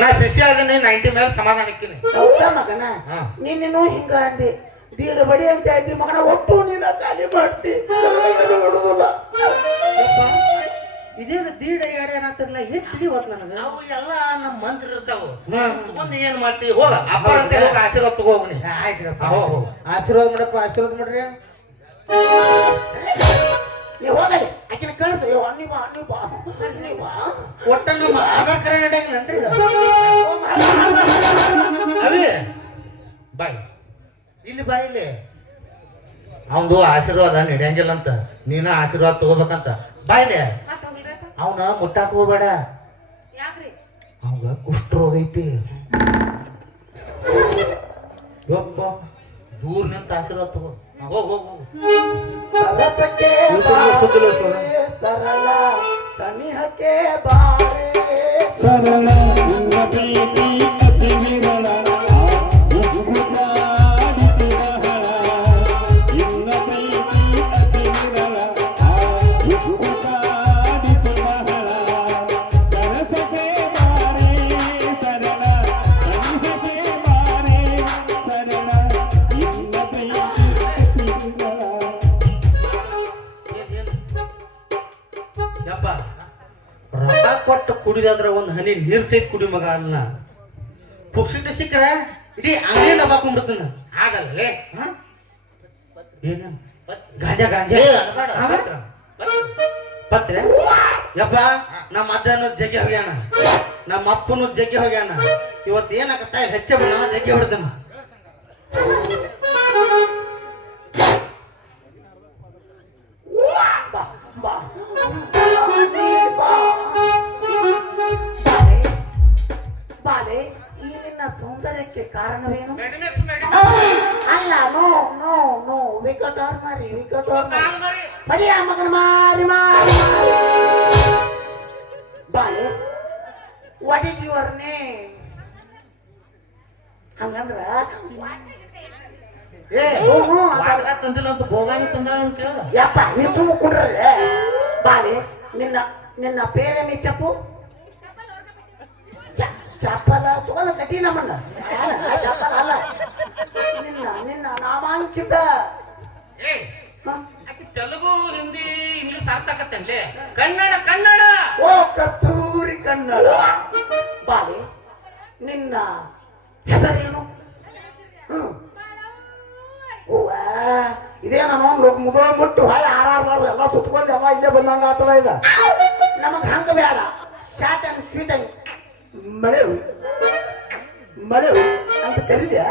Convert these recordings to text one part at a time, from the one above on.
ನಾ ಶಿಷ್ಯ ಅದನ್ನ 90 ಮೇಲೆ ಸಮಾಧಾನ ಇಕ್ಕಿನಿ. ಹೌದಾ ಮಗನ? ನೀನೇನು ಹಿಂಗ ಅಂದಿ ದೀಡ ಬಡಿ ಅಂತ ಹೇಳ್ತಿ ಮಗನ, ಒಟ್ಟು ನೀನ ಖಾಲಿ ಮಾಡ್ತಿ ನೋಡುದಿಲ್ಲ. ಇದೇನು ದೀಡ ಯಾರ ಏನಾಗ್ತಿರ್ಲ ಏನ್ ತಿಳಿವತ್ ನನಗ. ನಾವು ಎಲ್ಲ ನಮ್ಮ ಮಂತ್ರ ಇರ್ತಾವು. ತಗೊಂಡು ಏನ್ ಮಾಡ್ತಿ? ಹೋಗ ಅಪ್ಪರ ಅಂತ ಹೋಗಿ ಆಶೀರ್ವಾದ ತಗೋ ಹೋಗ್ನಿ. ಆಯ್ತು ಆಶೀರ್ವಾದ ಮಾಡಪ್ಪ, ಆಶೀರ್ವಾದ ಮಾಡ್ರಿ. ನೀ ಹೋಗಲಿ ಆಕಿನ ಕಳಿಸು. ಒಟ್ಟ ನಮ್ಮ ಆಧಾರ್ ಕಾರ್ಡ್ ನಡೆಯಂಗಿಲ್ಲನ್ರಿ ಅವಿ ಬಾಯ್ ಇಲ್ಲಿ ಬಾಯಿಲಿ. ಅವಂದು ಆಶೀರ್ವಾದ ನಡೆಯಂಗಿಲ್ಲ ಅಂತ, ನೀನ ಆಶೀರ್ವಾದ ತಗೋಬೇಕಂತ. ಬಾಯ್ಲೆ ಅವನ ಮುಟ್ಟಾಕ ಹೋಗ್ಬೇಡ, ಅವಂಗ ಕುಷ್ಠರೋಗ ಐತಿ. ಯಪ್ಪ ದೂರ ನಿಂತ ಆಶೀರ್ವಾದ ತಗೋ. ಹೋಗ್ ಹೋಗ್ ಹೋಗ್. ಸರಳ ಸನಿಹಕ್ಕೆ ಬಾರೆ ಸರಳ ಕೊಟ್ಟು ಕುಡಿದಾದ್ರ ಒಂದ್ ಹನಿ ನೀರ್ ಸಹಿತ ಕುಡಿ ಮಗ. ಅಲ್ಲ ಪುಕ್ಷಿಟ್ಟು ಸಿಕ್ಕರ ಇಡೀ ಅಂಗಡಿ ಡಬ್ಬಾಕೊಂಡ್ಬಿಡ್ತಾನ. ಆಗಲ್ಲೇ ಏನ ಗಾಂಜಾ ಗಾಂಜಾ ಪತ್ರೆ ಯಪ್ಪ. ನಮ್ಮ ಅಜ್ಜನೂ ಜಗ್ಗಿ ಹೋಗ್ಯಾನ, ನಮ್ಮ ಅಪ್ಪನೂ ಜಗ್ಗಿ ಹೋಗ್ಯಾನ. ಇವತ್ತು ಏನಾಗತ್ತ ಹೆಚ್ಚೆ ಬಿಡ ಜಗ್ಗಿ ಹೊಡ್ತಾನ. ಬಾಲೆ ಈ ನಿನ್ನ ಸೌಂದರ್ಯಕ್ಕೆ ಕಾರಣವೇನು? ಅಲ್ಲ no no no wicket R ಮಾರಿ ವಿಕಟ್ ಆರ್ ಬಡಿಯ ಮಗನ ಮಾರಿ ಮಾರಿ. ಬಾಲೆ ವಾಟ್ ಈಸ್ ಯುವರ್ ನೇಮ್? ಹಂಗಂದ್ರ ತಂದಿಲ್ಲ ಅಂತ ಭೋಗಾನಿ ತಂದ ಕೇಳ. ಯಪ್ಪ ನೀವು ತುಂಬಿಕೊಂಡ್ರೆ ಬಾಲೆ ನಿನ್ನ ನಿನ್ನ ಪೇರೇಮಿ ಚಪ್ಪು ಚಪ್ಪಲ ತಗೊಳ್ಳ ಕಟಿ ನಮ್ಮನ್ನ ಚಪ್ಪಲ ಅಲ್ಲ ನಿನ್ನ ನಿನ್ನ ನಾಮಾಂಕಿತ. ತೆಲುಗು ಹಿಂದಿ ಇಂಗ್ಲಿಷ್ ಅರ್ಥ ಆಗತ್ತೇನ್ಲಿ? ಕನ್ನಡ ಕನ್ನಡ. ಓ ಕಸ್ತೂರಿ ಕನ್ನಡ. ಬಾಲೆ ನಿನ್ನ ಹೆಸರೇನು? ಇದೇ ನಮ್ಮ ಮುದ ಮುಟ್ಟು ಹೊಳೆ ಹಾರಾಡ್ಬಾರ್ದು, ಎಲ್ಲ ಸುತ್ಕೊಂಡು ಎಲ್ಲ ಇಲ್ಲೇ ಬಂದಂಗ ಆತಲ್ಲ. ಇದ ನಮಗ್ ಹಂಗ ಬೇಡ, ಶಾರ್ಟ್ ಅಂಡ್ ಸ್ವೀಟ್ ಅಂಡ್ ಮಳೆವು ಮಳೆವು ಅಂತ ಕರೀದೆ.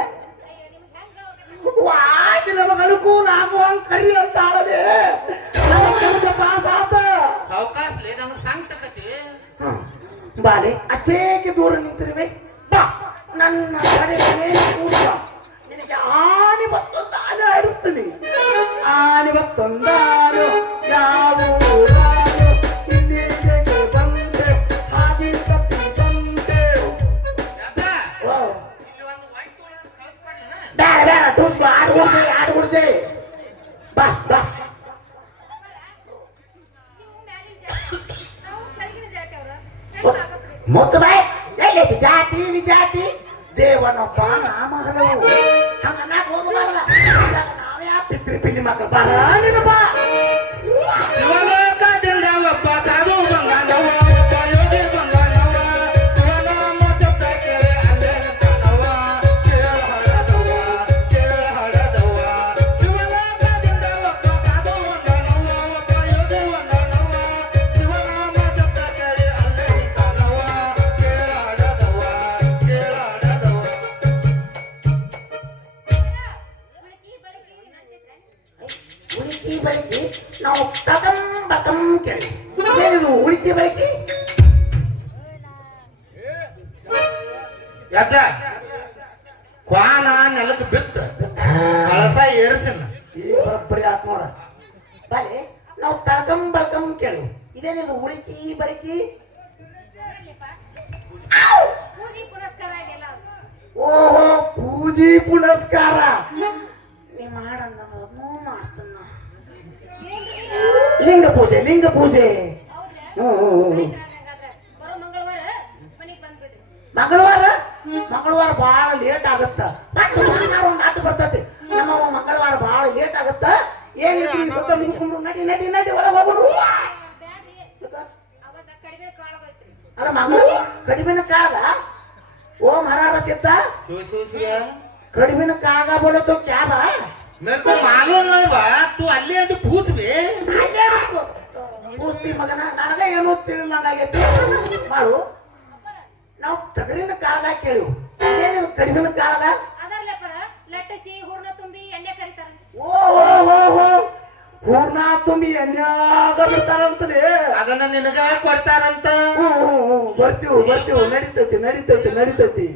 ವಾಕಿ ನಮಗ ಅನುಕೂಲ ಆಗುವಂಗ ಕರಿ ಅಂತ ಆಡದೆ ಕೆಲಸ ಪಾಸ್ ಆತ. ಸಾವಕಾಶಲಿ ನಮಗ್ ಸಾಂಗ್ತಕತಿ. ಬಾಲೆ ಅಷ್ಟೇಕೆ ದೂರ ನಿಂತಿರುವೆ. ಬಾ ನನ್ನ ಕಡೆ ಕೂಡ ನಿನಗೆ ಆನೆ ಮತ್ತೊಂದು ಆನೆ ಆಡಿಸ್ತೀನಿ. ಆನೆ ಮತ್ತೊಂದಾನು ಯಾವ ಬಂದೆ ಹಾದಿ ತಪ್ಪಿ ಬಂದೆ. ಬೇಡ ಬೇಡ ಟೂಸ್ಕೊ ಆಡ್ಬಿಡ್ಜೆ. ಬಾ ಬಾ ಮುಚ್ಚ ಬಾಯ್. ಎಲ್ಲಿ ವಿಜಾತಿ ವಿಜಾತಿ ದೇವನೊಬ್ಬ ನಾಮ ಹಲವು. ಹಂಗ ಹೋಗಬಾರಲ್ಲ. ನಾವೇ ಪಿತ್ರಿ ಪಿಲ್ಲಿ ಮಕ್ಕಳು ಬಾರ ನೀನು ಬಾ. ಶಿವಲೋಕದಿಂದ ಒಬ್ಬ ಸಾಧು ಬಂಗಾನವ, ಒಬ್ಬ ಯೋಗಿ ಬಂಗಾನವ. ಶಿವನಾಮ ಶಬ್ದ ಕೇಳಿ ಅಲ್ಲೇ ನಿಂತಾನವ. ಕೇಳ ಹಡದವ ಕೇಳ ಹಡದವ. ಶಿವಲೋಕದಿಂದ ಒಬ್ಬ ಸಾಧು ಬಂಗಾನವ, ಒಬ್ಬ ಯೋಗಿ ಬಂಗಾನವ. ಶಿವನಾಮ ಶಬ್ದ ಕೇಳಿ ಅಲ್ಲೇ ನಿಂತಾನವ. ಕೇಳ ಹಡದವ ಕೇಳ ಹಡದವ. ಉಳಿಕಿ ಬಳಕೆ ನಾವು ಕದಂ ಬಕಂ ಕೇಳಿ ಏನಿದು ಉಳಿಕಿ ಬಳಕೆ? ಯಾಕ ಕ್ವಾನ ನೆಲಕ್ಕೆ ಬಿತ್ತ ಕಳಸ ಏರಿಸಿನ. ಈ ಬರೋಬ್ಬರಿ ಆತ್ ನೋಡ. ಬಲೆ ನಾವು ತಳಕಂ ಬಳಕಂ ಕೇಳು. ಇದೇನಿದು ಉಳಿಕಿ ಬಳಕೆ? ಓಹೋ ಪೂಜಿ ಪುನಸ್ಕಾರ ನೀ ಮಾಡಂದ ಮಾಡ್ತಾನ. ಲಿಂಗ ಪೂಜೆ ಲಿಂಗ ಪೂಜೆ. ಮಂಗಳವಾರ ಬಹಳ ಲೇಟ್ ಆಗತ್ತ ಮತ್ತೆ ಸೋಮವಾರ ಒಂದು ಅಡ್ಡ ಬರ್ತೈತಿ ನಮ್ಮ ಮಂಗಳವಾರ ಬಹಳ ಲೇಟ್ ಆಗತ್ತ ಏನಿತ್ತು ಈ ಸುತ್ತ ಮುಗಿಸ್ಕೊಂಡು ನಡಿ ಒಳಗೆ ಹೋಗೋಣ ಅಲ್ಲ ಮಂಗಳ ಕಡಿಮೆನ ಕಾಗ ಓ ಮರಾರ ಸಿದ್ಧ कड़मी कागा बोले तो क्या बा मेरे को मालूम नहीं बा तू अल्ले ಅದು पूछ बे ಅಲ್ಲೇ ಪೂಸ್ತಿ ಮಗನ ನನಗೆ ಏನೋ ತಿಳಿದಂಗಾಗೈತಿ ಮಾಡು ನಾವು ತಗರಿನ ಕಾಗ ಕೇಳು ಏನಿದು ಕಡಿಮಿನ ಕಾಗ ಅದರ್ಲೆ ಪರ ಲಟ್ಟಸಿ ಹೂರ್ಣ ತುಂಬಿ ಎಣ್ಣೆ ಕರಿತಾರ ಓ ಹೂರ್ಣ ತುಂಬಿ ಎಣ್ಣೆಯಾಗ ಬಿಡ್ತಾರಂತಲೇ ಅದನ್ನ ನಿನಗ ಕೊಡ್ತಾರಂತ ಬರ್ತೀವಿ ನಡೀತೈತಿ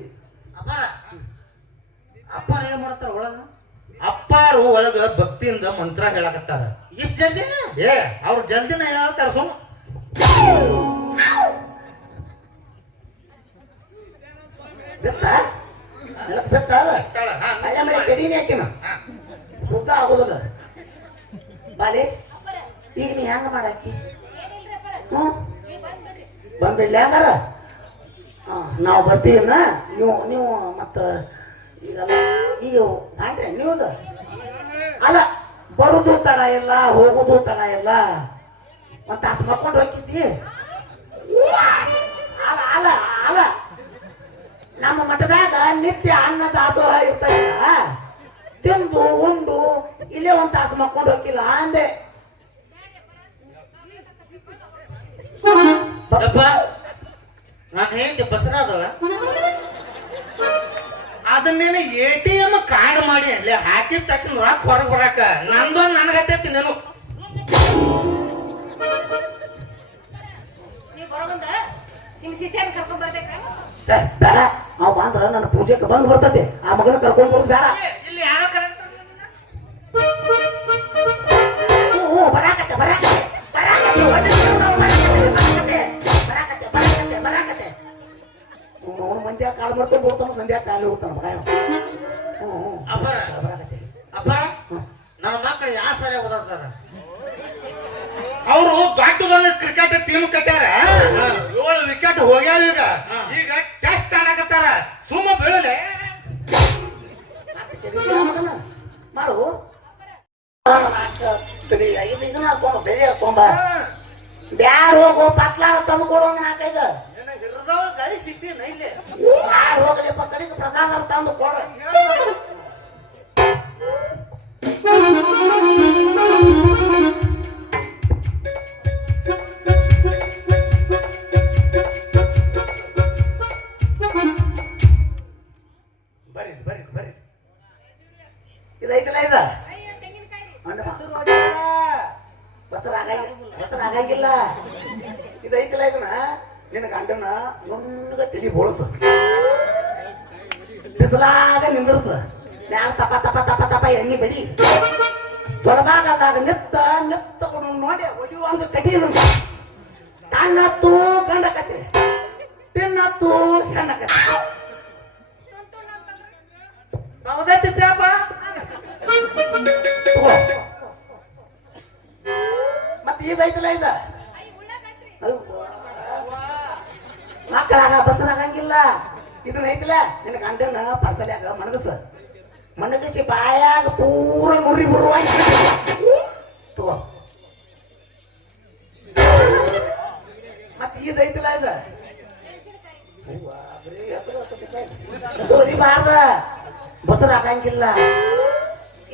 ಅಪ್ಪಾರ ಏನ್ ಮಾಡ್ತಾರ ಒಳಗ ಅಪ್ಪಾರು ಒಳಗ ಭಕ್ತಿಯಿಂದ ಮಂತ್ರ ಹೇಳಕತ್ತಾರ ಇಷ್ಟ ಜಲ್ದಿನ ಏ ಅವ್ರು ಜಲ್ದಿನ ಹೇಳ್ತಾರ ಸುಮ್ಮ ಕಡಿಮೆ ಹಾಕಿನ ಶುದ್ಧ ಆಗೋದಿಲ್ಲ ಬಾಲಿ ಈಗ ನೀ ಹೆಂಗ ಮಾಡಾಕಿ ಏನಿಲ್ರಿ ಅಪ್ಪರ ಹ್ಮ್ ನೀವ್ ಬಂದ್ಬಿಡ್ರಿ ಬಂದ್ಬಿಡ್ಲಿ ಹಂಗಾರ ನಾವು ಬರ್ತೀವಿ ನೀವು ಮತ್ತ ಈಗ ಮಾಡ್ರಿ ನ್ಯೂಸ್ ಅಲ್ಲ ಬರುದು ತಡ ಇಲ್ಲ ಹೋಗುದು ತಡ ಇಲ್ಲ ಮತ್ತ ತಾಸು ಮಕ್ಕೊಂಡು ಹೋಗಿದ್ದಿ ಅಲ್ಲ ನಮ್ಮ ಮಠದಾಗ ನಿತ್ಯ ಅನ್ನ ದಾಸೋಹ ಇರ್ತಾಯಿಲ್ಲ ತಿಂದು ಉಂಡು ಇಲ್ಲೇ ಒಂದ್ ತಾಸು ಮಕ್ಕೊಂಡು ಹೋಗಿಲ್ಲ ಅಂದೆ ನಾನು ಹೇಗೆ ಬಸರಾದಲ್ಲ ಅದನ್ನೇನು ATM ಕಾರ್ಡ್ ಮಾಡಿ ಅಲ್ಲಿ ಹಾಕಿದ ತಕ್ಷಣ ಒಳಕ್ ಹೊರಗೆ ಬರಾಕ ನಂದೊಂದು ನನಗತ್ತೈತಿ ನೀನು ನೀವ್ ಬರೋ ಮುಂದ ನಿಮ್ ಶಿಷ್ಯನ್ ಕರ್ಕೊಂಡ್ ಬರ್ಬೇಕ್ರ ಬೇಡ ಅವ್ ಬಂದ್ರ ನನ್ನ ಪೂಜೆಗೆ ಬಂದ್ ಬರ್ತೈತಿ ಆ ಮಗನ ಕರ್ಕೊಂಡ್ ಬರೋದು ಬೇಡ ಇಲ್ಲಿ ಯಾರೋ ಬರಾಕತ್ತೆ ಮಂದ್ಯ ಕಾಲ್ ಮಾಡ್ಕೊಂಡು ಹೋಗ್ತಾನ ಸಂಧ್ಯಾ ಕಾಲಿ ಹೋಗ್ತಾನ ಮಗ ಅಪ್ಪಾರ ನನ್ನ ಮಕ್ಕಳು ಯಾವ ಸಾರಿ ಓದಾಡ್ತಾರ ಅವರು ದೊಡ್ಡದೊಂದು ಕ್ರಿಕೆಟ್ ಟೀಮ್ ಕಟ್ಟಾರ 7 ವಿಕೆಟ್ ಹೋಗ್ಯಾವ ಈಗ ಟೆಸ್ಟ್ ಆಡಕತ್ತಾರ ಸುಮ್ಮ ಬೀಳಲೆ ಮಾಡು ಇದನ್ನ ಹಾಕೊಂಡ ಬೆಳೆ ಹಾಕೊಂಬ ಬ್ಯಾಡ ಹೋಗು ಪತ್ಲಾರ ತಂದು ಕೊಡೋಂಗ ನಾಲ್ಕೈದು ಗಾಳಿ ಸಿಟ್ಟಿ ನೈಲೆ ಹೋಗಲಿಪ್ಪ ಕಡೆಗೆ ಪ್ರಸಾದ ತಂದು ಕೊಡ ಬರ್ರಿ ಇದೈತಲ್ಲ ಇದ ಅಯ್ಯೋ ತೆಂಗಿನಕಾಯಿ ಬಸರಾಗಿಲ್ಲ ಇದೈತಲ್ಲ ಇದನ್ನ ನಿನ್ನ ಗಂಡನ ನುಣ್ಣಗ ತಲಿ ಬೋಳಸ ಬಿಸಲಾಗ ನಿಂದ್ರಸ ಮ್ಯಾಲ ತಪ ಎಣ್ಣೆ ಬಡಿ ತೊಡಬಾಗದಾಗ ನಿತ್ತ ನೋಡಿ ಒಡಿಯುವಂಗ ಕಟಿದ ತಣ್ಣತ್ತು ಗಂಡಕತ್ತೆ ತಿನ್ನತ್ತು ಹೆಣ್ಣಕತ್ತೆ ಸೌದತ್ತಿ ಚಾಪ ಮತ್ತೆ ಇದೈತಲ್ಲ ಇದ ಅಯ್ಯ ಉಳ್ಳ ಕಟ್ರಿ ಮಕ್ಕಳಾಗ ಬಸರಾಗಂಗಿಲ್ಲ ಇದನ್ನ ಐತಿಲ್ಲ ನಿನ್ನ ಗಂಡನ ಪರ್ಸಲ್ಯಾಗ ಮಣಗಿಸಿ ಬಾಯಾಗ ಪೂರ ಮುರಿ ಬರುವಾಗಿ ತಗೋ ಮತ್ತೆ ಇದೈತಿಲ್ಲ ಇದ ಹೊಡಿಬಾರ್ದ ಬಸರಾಗಂಗಿಲ್ಲ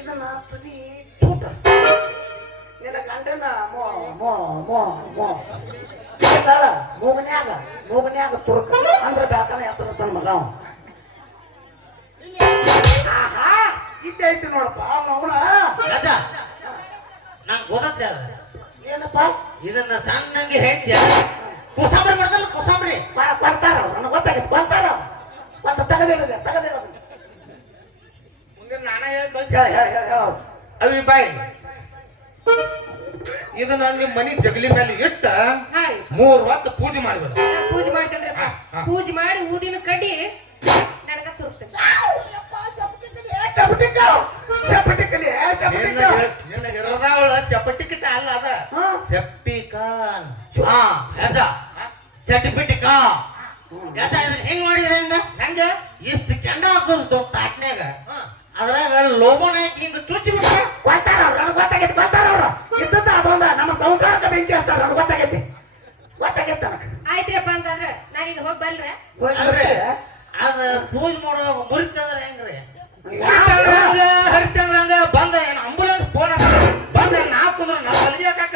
ಇದನ್ನ ತುದಿ ಚೂಟ ನಿನ್ನ ಗಂಡನ ಮೂಗನ್ಯಾಗ ತುರ್ಕ ಅಂದ್ರೆ ಬ್ಯಾತನ ಎತ್ತರ ತನ್ನ ಮಗ ಆಹಾ ಇದ್ದೈತಿ ನೋಡಪ್ಪ ಅವನ ರಾಜ ನಂಗೆ ಗೊತ್ತೇ ಅದ ಏನಪ್ಪ ಇದನ್ನ ಸಣ್ಣಂಗೆ ಹೆಚ್ಚ ಕುಸಾಂಬ್ರಿ ಮಾಡ್ದಲ್ಲ ಕುಸಾಂಬ್ರಿ ಕೊಡ್ತಾರ ನನಗೆ ಗೊತ್ತಾಗಿತ್ತು ಕೊಡ್ತಾರ ಮತ್ತೆ ತಗದಿರೋದು ಮುಂದೆ ನಾನೇ ಹೇಳ ಅವಿ ಬಾಯ್ ಇದನ್ನ ನಿಮ್ಮ ಮನಿ ಜಗಲಿ ಮೇಲೆ ಇಟ್ಟ ಹಾ ರೀ 3 ಹೊತ್ತು ಪೂಜೆ ಮಾಡ್ಬೇಕು ಪೂಜೆ ಮಾಡ್ತೇನ್ರಪ್ಪ ಪೂಜೆ ಮಾಡಿ ಊದಿನ ಕಡ್ಡಿ ನಡಕ ತುರ್ಸ್ತೇನೆ ಸೆಪಟಿಕಿಟ ಅಲ್ಲ ಅದ ಸೆಪ್ಟಿಕಾನ್ ಸರ್ಟಿಫಿಕೇಟ್ ಹೆಂಗ್ ಮಾಡಿದ್ರೆ ಹೆಂಗ ಇಷ್ಟು ಕೆಂಡ ಹಾಕೋದು ತಾಟ್ನ್ಯಾಗ ಅದ್ರಾಗ ಲೋಬನ್ ಹಾಕಿ ಹಿಂಗ ಚುಚ್ಚಿ ಬಿಟ್ರೆ ಗೊತ್ತಾರ ಅವ್ರು ನನಗೆ ಗೊತ್ತಾಗೈತಿ ಅವ್ರು ಇದ್ದದ ಅದೊಂದ ನಮ್ಮ ಸಂಸಾರಕ್ಕೆ ಬೆಂಕಿ ಹಚ್ತಾರ ನನಗೆ ಗೊತ್ತಾಗೈತಿ ನನಗೆ ಆಯ್ತ್ರಿಪ್ಪ ಅಂತಂದ್ರ ನಾನು ಇಲ್ಲಿ ಹೋಗಿ ಬರ್ರೆ ಅಲ್ರಿ ಅದ ಪೂಜೆ ಮಾಡೋ ಮುರಿತಂದ್ರ ಹೆಂಗ್ರಿ ಹರಿತಂದ್ರಂಗ ಬಂದ ಏನ್ ಅಂಬುಲೆನ್ಸ್ ಫೋನ್ ಬಂದ ನಾ ಕುಂದ್ರ ನಾ ಹೊಲಿಗೆ ಹಾಕಾಕ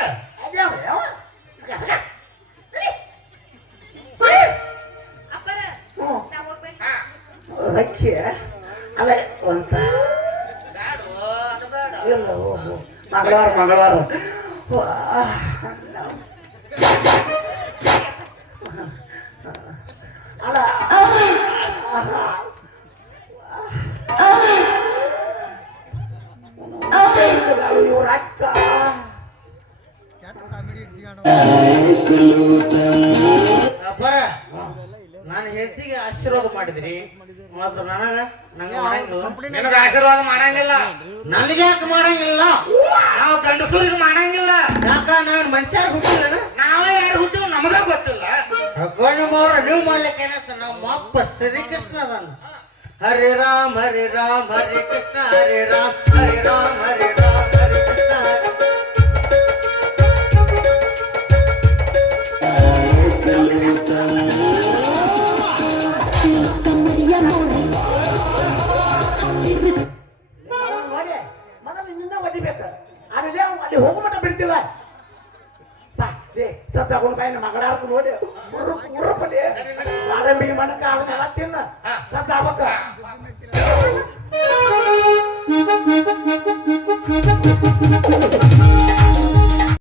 ಅಪ್ಪರ ನಾ ಹೋಗಿ ಬರ್ರಿ ರಕ್ಕಿ ಅಲ್ಲ ಅಂತ ಇಲ್ಲ ಮಂಗಳವಾರ ಅಲ್ಲ ಇವ್ರ ಅಕ್ಕ ಅಪ್ಪರ ನಾನು ಹೆಂಡತಿಗೆ ಆಶೀರ್ವಾದ ಮಾಡಿದ್ರಿ ಮತ್ತು ನಂಗೆ ಮಾಡಂಗಿಲ್ಲ ನಿನಗ ಆಶೀರ್ವಾದ ಮಾಡಂಗಿಲ್ಲ ನನಗೆ ಯಾಕೆ ಮಾಡಂಗಿಲ್ಲ ನಾವು ಗಂಡಸೂರಿಗೆ ಮಾಡಂಗಿಲ್ಲ ಯಾಕ ನಾನು ಮನುಷ್ಯರ ಹುಟ್ಟಿಲ್ಲ ನಾವೇ ಯಾರು ಹುಟ್ಟಿವ್ ನಮಗ ಗೊತ್ತಿಲ್ಲ ಗೌರವ್ರ ನೀವು ಮಾಡ್ಲಿಕ್ಕೆ ಏನಂತ ನಮ್ಮ ಅಪ್ಪ ಶ್ರೀಕೃಷ್ಣ ಅದಾನ ಹರೇ ರಾಮ್ ಹರೇ ಕೃಷ್ಣ ಹರೇ ರಾಮ್ ಹರೇ ರಾಮ್ ಹರೇ ಕೃಷ್ಣ ನೋಡಿ ಮೊದಲು ನಿನ್ನ ಒದಿಬೇಕು ಅಲ್ಲಿ ಹೋಗೋ ಮಟ್ಟ ಬಿಡ್ತಿಲ್ಲ ಸತ್ತಾಕೊಂಡು ಬಾಯಿನ ಮಗಳಾರ್ದು ನೋಡಿ ಉರ್ರಪ್ಪಲ್ಲಿ ಬಾದಾಮಿಗೆ ಮನಕ ಅದನ್ನೆಲ್ಲ ತಿನ್ನ ಸತ್ತ ಆಗ್ಬೇಕ